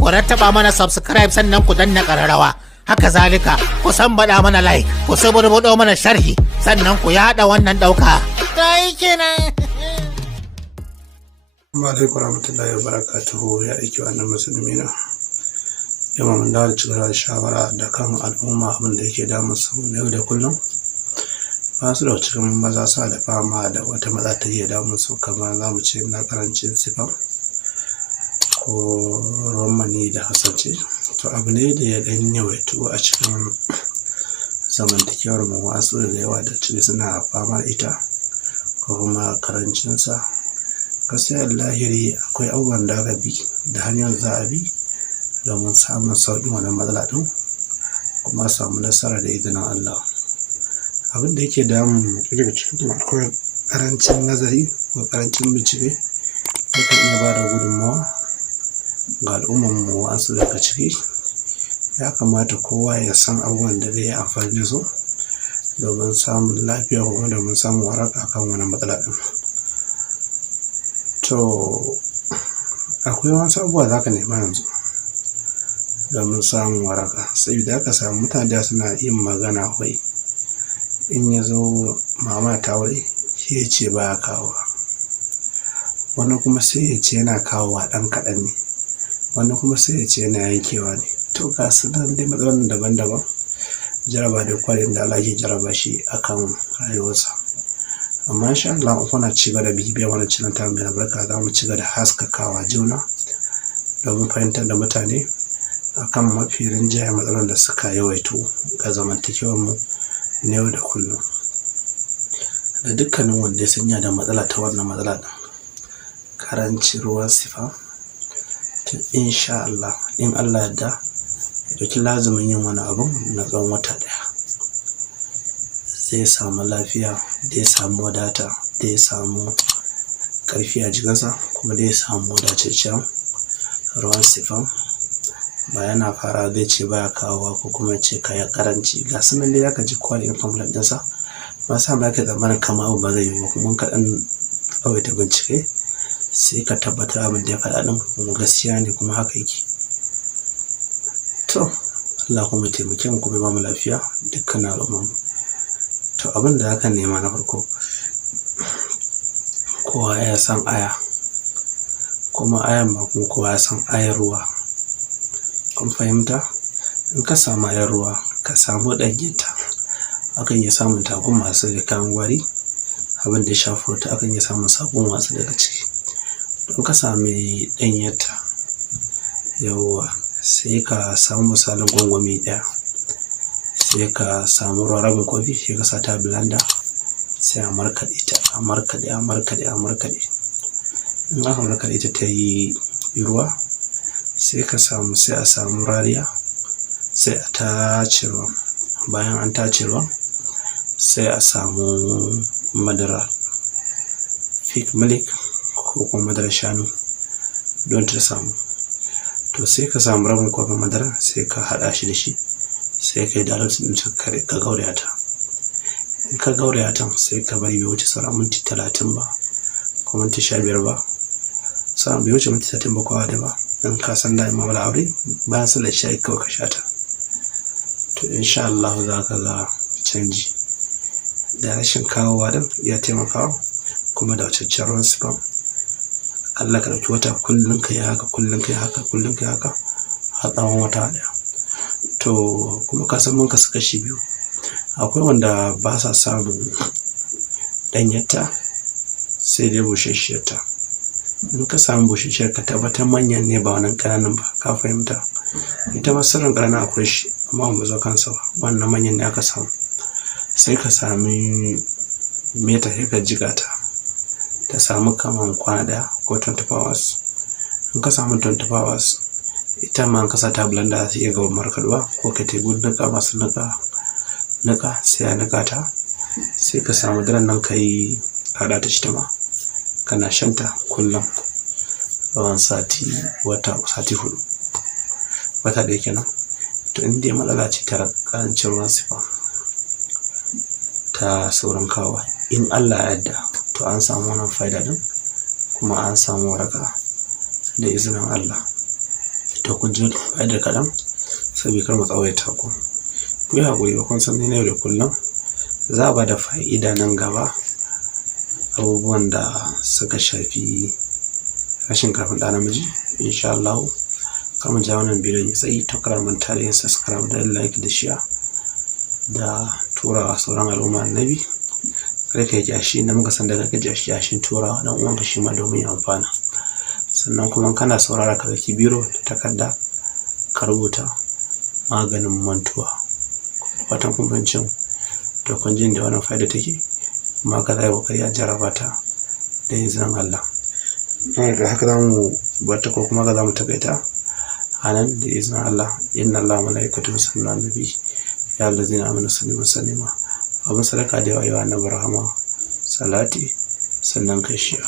ku rattaba mana subscribe sannan ku danna ƙararrawa. Haka zalika ku san bada mana like, ku suburbudo mana sharhi sannan ku yada wannan dauka. Dai kenan. Assalamu alaikum warahmatullahi wabarakatuhu ya aiki wannan musulmina. Yau mun dawo da shawara da kan al'umma abin da yake damun su yau da kullum. Wasu da cikin maza sa da fama da wata matsala ta iya damun su kamar zamu ce na karancin sifa ko romani da hasance. To abu ne da ya dan yawaito a cikin zamantakewar mu, wasu da yawa da ciki suna fama da ita ko kuma karancin sa. Gaskiya lahiri akwai abubuwan da aka bi da hanyar za a bi domin samun sauƙin wannan matsala ɗin kuma samu nasara da izinin Allah. Abin da yake damun daga cikin akwai ƙarancin nazari ko ƙarancin bincike yakan iya ba da gudunmawa ga al'ummar mu. Wasu daga ciki ya kamata kowa ya san abubuwan da zai yi amfani da su domin samun lafiya kuma domin samun waraka kan wannan matsala ɗin. To akwai wasu abubuwa za ka nema yanzu domin samun waraka, saboda haka samu mutane suna yin magana wai in ya zo mama ta wuri shi ya ce ba ya kawo, wani kuma sai ya ce yana kawowa ɗan kaɗan ne, wani kuma sai ya ce yana yankewa ne. To ga su nan dai matsalolin daban-daban, jaraba da kwarin da Allah ke jaraba shi akan rayuwarsa. Amma insha Allah kuna ci gaba da bibiya wannan channel ta mai albarka, za mu ci gaba da haskakawa juna domin fahimtar da mutane akan mafi rinjaye matsalolin da suka yawaito ga zamantakewar mu na yau da kullum. Da dukkanin wanda ya sanya da matsala ta wannan matsala din karancin ruwan sifa, to insha Allah in Allah yarda ya dauki lazumin yin wani abu na tsawon wata ɗaya, zai samu lafiya, da ya samu wadata, da ya samu ƙarfi a jikinsa, kuma da ya samu wadataccen ruwan sifa. Ba yana fara zai ce baya kawowa ko kuma ce kaya karanci, ga sunan dai zaka ji kwali in complaint ɗinsa ba sa ma ka zamanin kama abu ba zai yi ba. Kuma ka ɗan tsawaita bincike sai ka tabbatar abin da ya faɗa ɗin kuma gaskiya ne kuma haka yake. To Allah kuma ya taimake mu kuma ya ba mu lafiya dukkan al'umma. To abin da aka nema na farko, kowa ya san aya, kuma ayan ma kuma kowa ya san ayar ruwa. Kun fahimta? In ka samu ayar ruwa ka samu ɗanyenta, akan iya samun takun masu da kayan gwari, abin da ya shafi ta akan iya samun sakon masu daga ciki. Don ka sami ɗanyenta yawwa sai ka samu misalin gwangwami ɗaya, sai ka samu ruwa rabin kofi, sai ka sa ta blender, sai a markaɗe ta, a markaɗe. In aka markaɗe ta ta yi ruwa, sai a samu rariya, sai a tace ruwan. Bayan an tace ruwan sai a samu madara, fik milk ko kuma madarar shanu don ta samu. To sai ka samu rabin kofin madara, sai ka haɗa shi da shi, sai ka yi diluting ɗin ka gauraya ta. In ka gauraya ta sai ka bari bai wuce sauran minti 30 ba ko minti 15 ba, sauran bai wuce minti 30 ba ko da ba. In ka san da imam aure bayan sallar shayi kawai ka sha ta, to insha Allah za ka ga canji. Da rashin kawowa din ya taimakawa kuma da wacce ruwan sifa, Allah ka dauki wata kullum ka yi haka, kullum ka yi haka har tsawon wata ɗaya. To kuma ka san mun kasu kashi biyu, akwai wanda ba sa samun ɗanyarta sai dai bushasshiyarta. In ka samu bushasshiyar ka tabbatar manyan ne ba wannan ƙananan ba, ka fahimta? Ita ma sirrin ƙananan akwai shi amma ba zo kansa ba, wannan manyan ne aka samu. Sai ka sami meta, sai ka jiga ta samu kaman kwana ɗaya ko 24 hours. In ka samu 24 hours ita ma ka sa ta blender sai ya gaba markaɗuwa, ko ka tebu nika masu nika sai a nika ta, sai ka samu daren nan ka yi haɗa ta shi ta ma kana shanta kullum tsawon sati 4 wata ɗaya kenan. To in dai matsala ce ta ƙarancin ruwan sifa ta saurin kawo, in Allah ya yarda to an samu wannan fa'ida din kuma an samu waraka da izinin Allah. To to kun ji fa'idar kaɗan saboda kar mu tsawaita ku yi haƙuri ba kun san ne yau da kullum za a ba da fa'ida nan gaba abubuwan da suka shafi rashin karfin ɗa namiji insha Allah. Kamar ja wannan bidiyon ya tsayi ta kar manta da yin subscribe da like da share da turawa sauran al'umma annabi. Kar ka yi kyashi da muka san daga kyashin turawa dan uwanka shi ma domin ya amfana. Sannan kuma kana saurara ka dauki biro da takarda ka rubuta maganin mantuwa. Fatan kun fahimci to kun jin da wannan fa'ida take kuma ka zai kokari a jarraba ta da izinin Allah. Da haka za mu bata ko kuma ga za mu takaita a nan da izinin Allah. Inna Allah malaikatu yusalluna ala nabi ya allazina amanu sallu sallima abin sadaka da yawa annabi rahama salati sannan kai shiya.